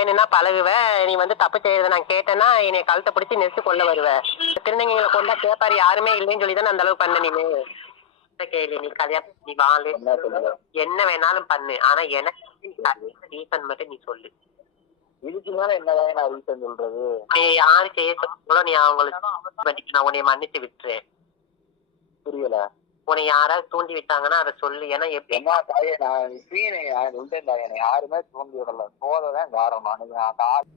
வேணும்னா பழகுவ, நீ வந்து தப்பு செய்யறத நான் கேட்டேன்னா என்னை கழுத்தை பிடிச்சி நெரிச்சு கொள்ள வருவ. திருநங்கைகளை கொண்டா கேட்பாரு யாருமே இல்லைன்னு சொல்லி தான் அந்த அளவுக்கு பண்ண நீ. கேளு, நீ கல்யாணம் நீ வாழு, என்ன வேணாலும் பண்ணு, ஆனா எனக்கு ரீசன் மட்டும் நீ சொல்லு. இதுக்கு மேல என்னதான் நான் ரீசன் சொல்றது? நீ யாரு செய்ய சொல்றீங்களோ நீ அவங்களுக்கு நான் உன்னைய மன்னிச்சு விட்டுறேன். புரியல. உன்னை யாராவது தூண்டி விட்டாங்கன்னா அதை சொல்லு. ஏன்னா எப்படின்னா தாயே நான் யாருமே தூண்டி விடல, போததான் காரணம்.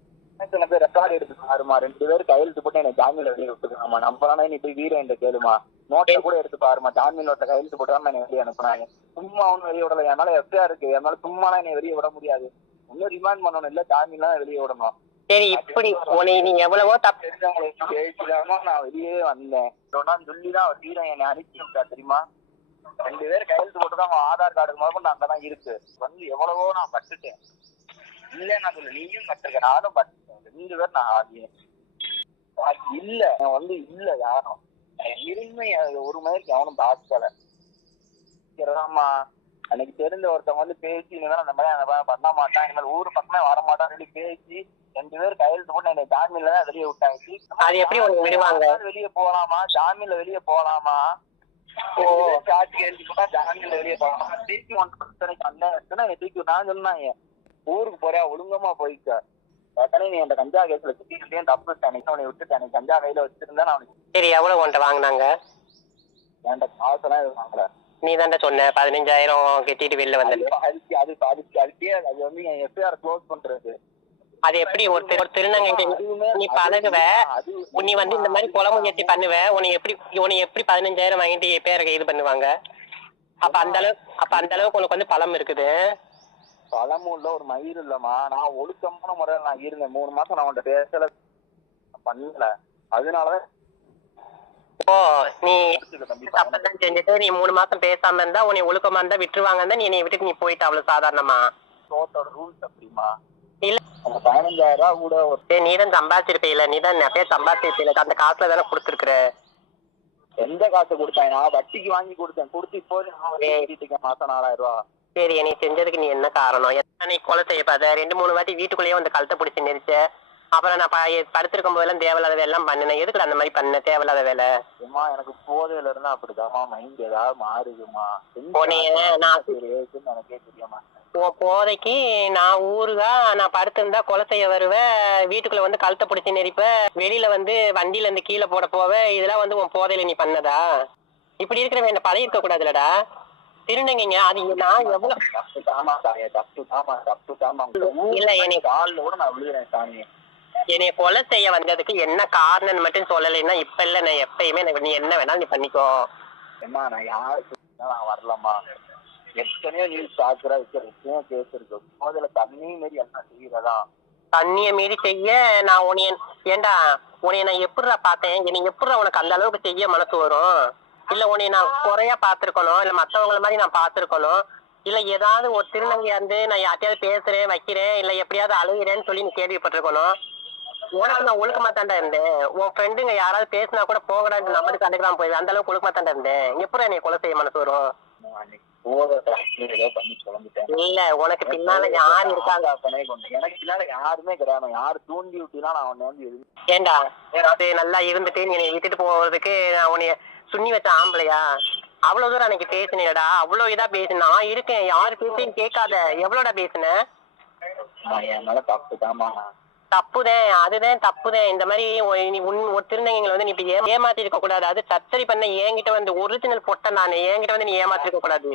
சில பேர் ரெக்கார்டு எடுத்து பாருமா, 2 பேரும் கையெழுத்து போட்டு எனக்கு ஜாமீன்ல வெளியே விட்டுருக்காமா. நம்பளானே நீ போய் வீரன் என்று கேளுமா, நோட்டை கூட எடுத்து பாருமா, ஜாமீன் நோட்டை கையெழுத்து போட்டாம என்னை வெளியே அனுப்புனாங்க. சும்மா ஒன்னும் வெளியே விடல, என்னால எப்படியா இருக்கு, என்னால சும்மாலாம் என்னை வெளியே விட முடியாது. ஒன்னும் ரிமாண்ட் பண்ணணும், இல்ல ஜாமீன்லாம் வெளியே விடணும். சரி, இப்படி நீ எவ்வளவோ தப்பு நான் வெளியே வந்தேன் சொல்லிதான் அவர் வீரன் என்னை அனுப்பி விட்டா தெரியுமா. 2 பேரும் கையெழுத்து போட்டுதான் அவன் ஆதார் கார்டு முதற்கொண்டு அங்கதான் இருக்கு. வந்து எவ்வளவோ நான் பட்டுட்டேன், இல்ல நான் சொல்ல, நீயும் கட்டுருக்க, நானும் பட்டுட்டேன். 2 பேர் நான் ஆதியம் இல்ல, நான் வந்து இல்ல யாரும் இருமை ஒரு மாதிரி அவனும் தாக்கல. அன்னைக்கு தெரிஞ்ச ஒருத்தவங்க வந்து பேசி அந்த மாதிரி பண்ண மாட்டான், இனிமேல் ஊரு பக்கமே வர மாட்டான்னு சொல்லி பேசி 2 பேர் கையெழுத்து போட்டு என்னை ஜாமீன்ல தான் வெளியே விட்டாங்க. அது எப்படி விடுவாங்க? வெளியே போலாமா, ஜாமீன்ல வெளியே போலாமா, சாட்சி எழுதி போட்டா ஜாமீன்ல வெளியே போலாமா, திருப்பி தூக்கி நான் சொன்னாங்க ஊருக்கு போறியா ஒழுங்கமா போயிக்க, நீ அந்த கஞ்சா கேஸ்ல சுத்திக்கிட்டே தப்பு உன்னை விட்டுட்டேன், கஞ்சா கையில வச்சிருந்தேன் அவனுக்கு. சரி, எவ்வளவு உன்ட்ட வாங்கினாங்க? என்கிட்ட காசெல்லாம் எதுவும் வாங்கல. நீ தான்டா சொன்ன 15,000 கட்டிட்டு வெளில வந்தது. அது வந்து என் எஃப்ஐஆர் க்ளோஸ் பண்றது. அது எப்படி ஒரு திருநங்கை நீ பழகுவ, நீ வந்து இந்த மாதிரி கொலை முயற்சி பண்ணுவ, உன்னை எப்படி 15,000 வாங்கிட்டு பேரை கைது பண்ணுவாங்க? அப்ப அந்த அளவுக்கு உனக்கு வந்து பலம் இருக்குது. பழமும் இல்ல, ஒரு மயிர் இல்லம்மா. நான் ஒழுக்கமான முறையில நான் இருந்தேன். 3 மாசம் நான் உன்கிட்ட பேசல பண்ணல, அதனாலதான். ஓ, நீ தப்பெல்லாம் செஞ்சுட்டு நீ 3 மாசம் பேசாம இருந்தா உன்னை ஒழுக்கமா இருந்தா விட்டுருவாங்க, நீ என்னை விட்டுட்டு நீ போயிட்டு அவ்வளவு சாதாரணமா? கோர்ட்டோட ரூல்ஸ் அப்படிமா? இல்ல, 15,000 கூட நீதான் சம்பாதிச்சிருப்பீல, நீதான் நிறைய சம்பாதிச்சிருப்பீல, அந்த காசுல தானே கொடுத்துருக்குற. எந்த காசு கொடுத்தேன்? நான் வட்டிக்கு வாங்கி கொடுத்தேன், கொடுத்து இப்போ மாசம் 4,000 ரூபாய். சரி, நீ செஞ்சதுக்கு நீ என்ன காரணம்? நீ கொலை செய்யப்பாத 2-3 வாட்டி வீட்டுக்குள்ளேயே வந்து கழுத்தை பிடிச்சி நெரிச்ச. அப்புறம் நான் படுத்திருக்கும் போதெல்லாம் தேவையில்லாத வேலை எல்லாம் பண்ணினேன். எதுக்கு அந்த மாதிரி பண்ண தேவையில்லாத வேலை? எனக்கு போதையில இருந்தா அப்படிதாம்மா, மைண்ட் ஏதாவது மாறுதுமா. எனக்கே தெரியாமா, போதைக்கு நான் ஊருகா நான் படுத்திருந்தா கொலை செய்ய வருவேன், வீட்டுக்குள்ள வந்து கழுத்தை பிடிச்சி நெரிப்ப, வெளியில வந்து வண்டியில இருந்து கீழே போட போவ. இதெல்லாம் வந்து உன் போதையில நீ பண்ணதா? இப்படி இருக்கிற என்ன பழகி இருக்க கூடாதுலடா. திருநங்கைங்க அது நான் எவ்வளவு இல்ல, என்னைய கொலை செய்ய வந்ததுக்கு என்ன காரணம் மட்டும் சொல்லலைன்னா இப்ப இல்ல, நான் எப்பயுமே நீ என்ன வேணாலும் நீ பண்ணிக்கோ. நான் யாருக்கு நான் வரலம்மா, எத்தனையோ நியூஸ் பாக்குற எத்தனையோ கேஸ் இருக்கு. முதல்ல தண்ணி மீறி என்ன செய்யறதா? தண்ணிய மீறி செய்ய நான் ஏண்டா உன்னைய நான் எப்படிடா பார்த்தேன்? என்னை எப்படிடா உனக்கு அந்த அளவுக்கு செய்ய மனசு வரும்? இல்ல உன்னை நான் குறையா பாத்துருக்கணும், இல்ல மத்தவங்கள மாதிரி நான் பாத்துருக்கணும், இல்ல ஏதாவது ஒரு திருநங்கையா இருந்து நான் யார்ட்டையாவது பேசுறேன் வைக்கிறேன், இல்ல எப்படியாவது அழுகிறேன்னு சொல்லி நீ கேள்விப்பட்டிருக்கணும். உனக்கு நான் ஒழுக்கமா தாண்டா இருந்தேன். உன் ஃப்ரெண்டுங்க யாராவது பேசினா கூட போகடான்னு நம்பருக்கு கண்டுக்கலாம் போயிடுவேன். அந்த அளவுக்கு ஒழுக்கமா தாண்டா இருந்தேன். எப்படி என்னை கொலை செய்ய மனசு வரும்? இல்ல, உனக்கு பின்னால யாரு இருக்காங்க? எனக்கு பின்னால யாருமே கிடையாது. யாரு தூண்டி விட்டுலாம் நான் உன்னை வந்து ஏண்டா நல்லா இருந்துட்டு நீ விட்டுட்டு போறதுக்கு நான் உன்னைய சுண்ணி வச்ச ஆம்பளையா? அவ்வளவு தூரம் அன்னைக்கு பேசினேடா, அவ்வளவு இதா பேசின. நான் இருக்கேன், யாரு பேசையும் கேட்காத. எவ்வளோடா பேசின? தப்புதேன், அதுதான் தப்புதேன். இந்த மாதிரி ஒரு திருநங்கைகளை வந்து நீ இப்படி ஏமாத்தி இருக்க கூடாது. அது சர்ச்சரி பண்ண என்கிட்ட வந்து ஒரிஜினல் பொட்டை நானு, என்கிட்ட வந்து நீ ஏமாத்தி இருக்க கூடாது.